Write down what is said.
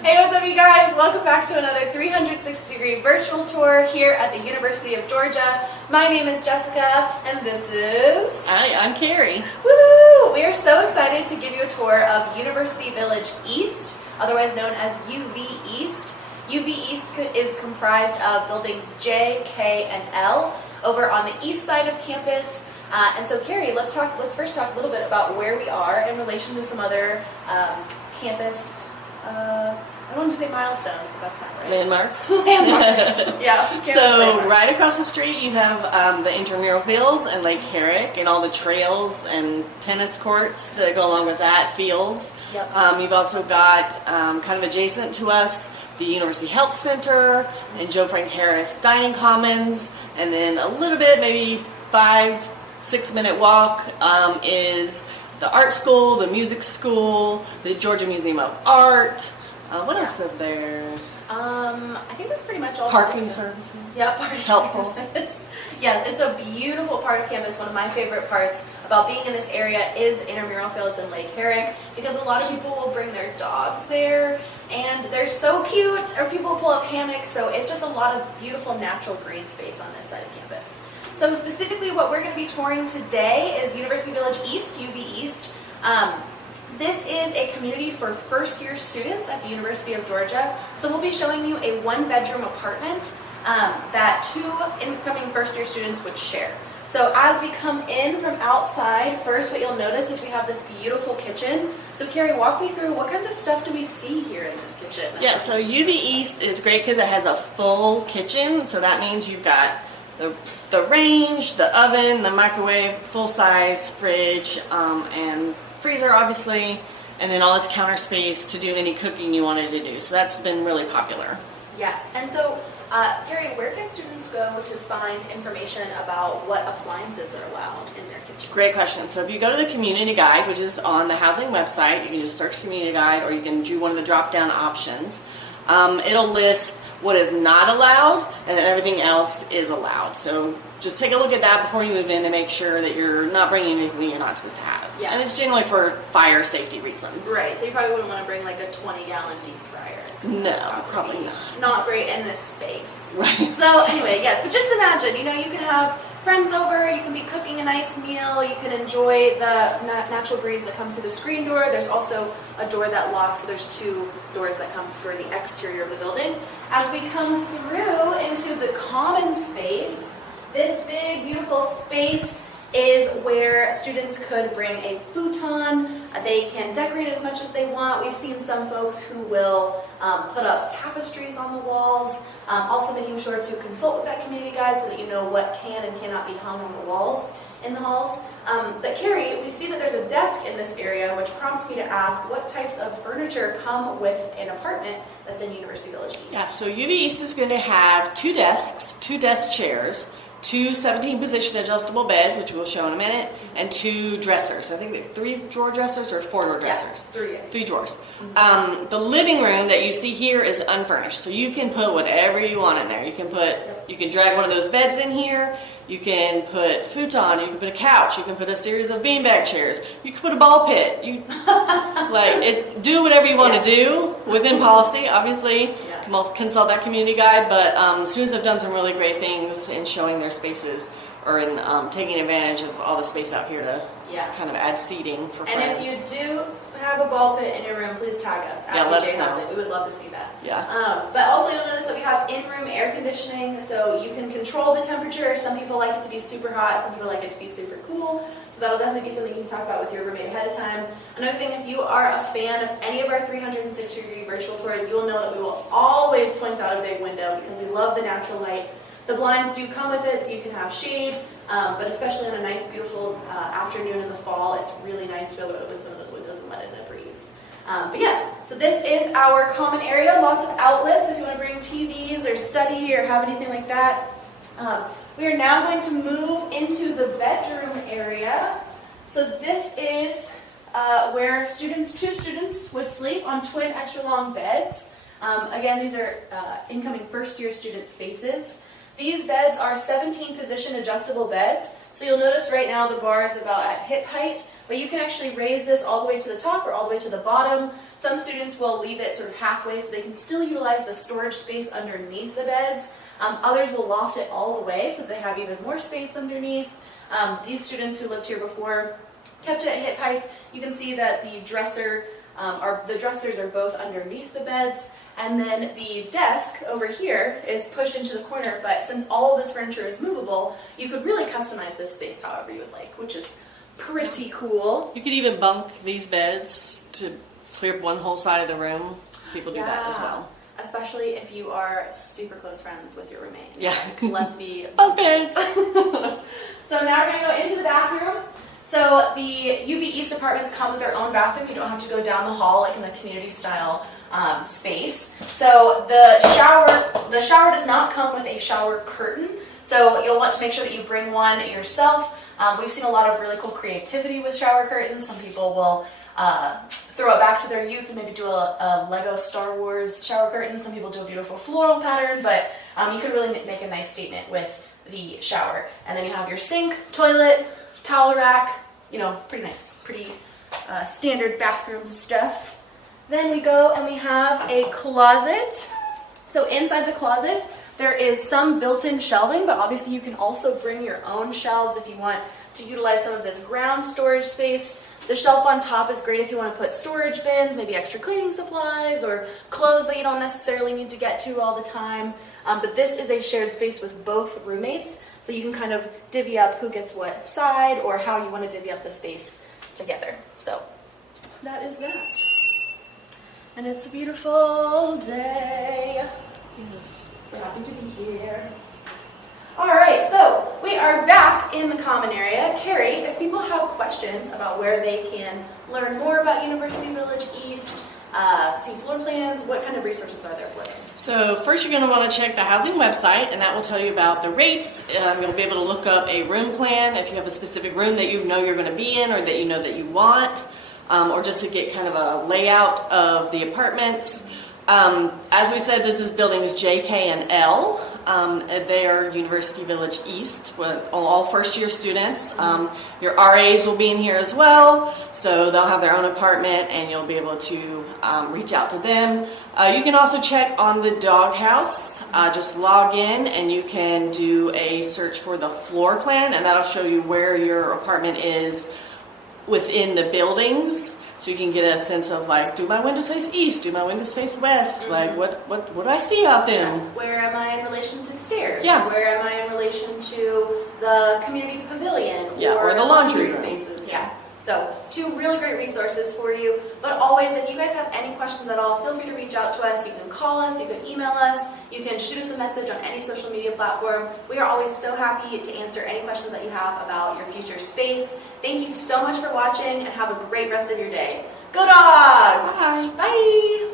Hey, what's up, you guys? Welcome back to another 360-degree virtual tour here at the University of Georgia. My name is Jessica, and this is... Hi, I'm Carrie. Woo! We are so excited to give you a tour of University Village East, otherwise known as UV East. UV East is comprised of buildings J, K, and L over on the east side of campus. And so, Carrie, let's first talk a little bit about where we are in relation to some other campus. I don't want to say milestones, but that's not right. Landmarks. Landmarks. Yeah. So landmarks. right across the street, you have the intramural fields and Lake Herrick, and all the trails and tennis courts that go along with that, fields. Yep. You've also got kind of adjacent to us the University Health Center and Joe Frank Harris Dining Commons, and then a little bit, maybe 5-6 minute walk is the art school, the music school, the Georgia Museum of Art. What else is there? I think that's pretty much all. Parking services. Yep, parking Helpful. services. Yes, it's a beautiful part of campus. One of my favorite parts about being in this area is the intramural fields in Lake Herrick, because a lot of people will bring their dogs there, and they're so cute, or people pull up hammocks, so it's just a lot of beautiful natural green space on this side of campus. So specifically what we're going to be touring today is University Village East, UV East. This is a community for first-year students at the University of Georgia. So we'll be showing you a one-bedroom apartment that two incoming first-year students would share. So as we come in from outside, first what you'll notice is we have this beautiful kitchen. So Carrie, walk me through, what kinds of stuff do we see here in this kitchen? Yeah, so UV East is great because it has a full kitchen. So that means you've got the range, the oven, the microwave, full-size fridge, and freezer, obviously, and then all this counter space to do any cooking you wanted to do. So that's been really popular. Yes, and so, Carrie, where can students go to find information about what appliances are allowed in their kitchens? Great question. So if you go to the community guide, which is on the housing website, you can just search community guide, or you can do one of the drop-down options. It'll list what is not allowed, and then everything else is allowed. So just take a look at that before you move in to make sure that you're not bringing anything you're not supposed to have. Yeah. And it's generally for fire safety reasons. Right, so you probably wouldn't want to bring like a 20-gallon deep fryer. No, probably not. Not great in this space. Right. So anyway, yes, but just imagine, you can have friends over, you can be cooking a nice meal, you can enjoy the natural breeze that comes through the screen door. There's also a door that locks, so there's two doors that come for the exterior of the building. As we come through into the common space, this big, beautiful space is where students could bring a futon. They can decorate as much as they want. We've seen some folks who will put up tapestries on the walls, also making sure to consult with that community guide so that you know what can and cannot be hung on the walls in the halls. But Carrie, we see that there's a desk in this area, which prompts me to ask what types of furniture come with an apartment that's in University Village East. Yeah, so UV East is going to have 2 desks, 2 desk chairs, 2 17-position adjustable beds, which we'll show in a minute, and 2 dressers. I think we have 3-drawer dressers or 4-drawer dressers. Yeah, 3 drawers. The living room that you see here is unfurnished, so you can put whatever you want in there. You can drag one of those beds in here. You can put futon. You can put a couch. You can put a series of beanbag chairs. You can put a ball pit. Do whatever you want to do within policy, obviously. Yeah. Consult that community guide, but students have done some really great things in showing their spaces, or in taking advantage of all the space out here to kind of add seating for friends. And if you do have a ball pit in your room, please tag us. Yeah, let us know. We would love to see that. Yeah. But also you'll notice that we have in-room air conditioning, so you can control the temperature. Some people like it to be super hot, some people like it to be super cool. So that'll definitely be something you can talk about with your roommate ahead of time. Another thing, if you are a fan of any of our 360-degree virtual tours, you will know that we will always point out a big window because we love the natural light. The blinds do come with it, so you can have shade, but especially on a nice, beautiful afternoon in the fall, it's really nice to be able to open some of those windows and let in a breeze. But yes, so this is our common area, lots of outlets if you want to bring TVs or study or have anything like that. We are now going to move into the bedroom area. So this is where two students would sleep on twin extra long beds. Again, these are incoming first-year student spaces. These beds are 17-position adjustable beds. So you'll notice right now the bar is about at hip height. but you can actually raise this all the way to the top or all the way to the bottom. Some students will leave it sort of halfway so they can still utilize the storage space underneath the beds. Others will loft it all the way so they have even more space underneath. These students who lived here before kept it at hip height. You can see that the dressers are both underneath the beds, and then the desk over here is pushed into the corner, but since all of this furniture is movable, you could really customize this space however you would like, which is pretty cool. You could even bunk these beds to clear up one whole side of the room. People do that as well. Especially if you are super close friends with your roommate. Yeah. Let's be bunk beds. So now we're going to go into the bathroom. So the UV East apartments come with their own bathroom. You don't have to go down the hall like in the community style space. So the shower does not come with a shower curtain. So you'll want to make sure that you bring one yourself. We've seen a lot of really cool creativity with shower curtains. Some people will throw it back to their youth and maybe do a Lego Star Wars shower curtain. Some people do a beautiful floral pattern, but you can really make a nice statement with the shower. And then you have your sink, toilet, towel rack, pretty nice, pretty standard bathroom stuff. Then we go and we have a closet. So inside the closet, there is some built-in shelving, but obviously you can also bring your own shelves if you want to utilize some of this ground storage space. The shelf on top is great if you want to put storage bins, maybe extra cleaning supplies, or clothes that you don't necessarily need to get to all the time. But this is a shared space with both roommates, so you can kind of divvy up who gets what side or how you want to divvy up the space together. So that is that. And it's a beautiful day. Yes. We're happy to be here. All right, so we are back in the common area. Carrie, if people have questions about where they can learn more about University Village East, see floor plans, what kind of resources are there for them? So first you're going to want to check the housing website, and that will tell you about the rates. You'll be able to look up a room plan if you have a specific room that you know you're going to be in or that you know that you want, or just to get kind of a layout of the apartments. As we said, this is buildings J, K, and L. They are University Village East with all first-year students. Your RAs will be in here as well, so they'll have their own apartment, and you'll be able to reach out to them. You can also check on the doghouse. Just log in, and you can do a search for the floor plan, and that'll show you where your apartment is within the buildings. So you can get a sense of like, do my windows face east? Do my windows face west? Like, what do I see out there? Yeah. Where am I in relation to stairs? Yeah. Where am I in relation to the community pavilion? Yeah, or the laundry room. Spaces. Yeah. So 2 really great resources for you. But always, if you guys have any questions at all, feel free to reach out to us. You can call us, you can email us, you can shoot us a message on any social media platform. We are always so happy to answer any questions that you have about your future space. Thank you so much for watching, and have a great rest of your day. Go Dogs! Bye. Bye!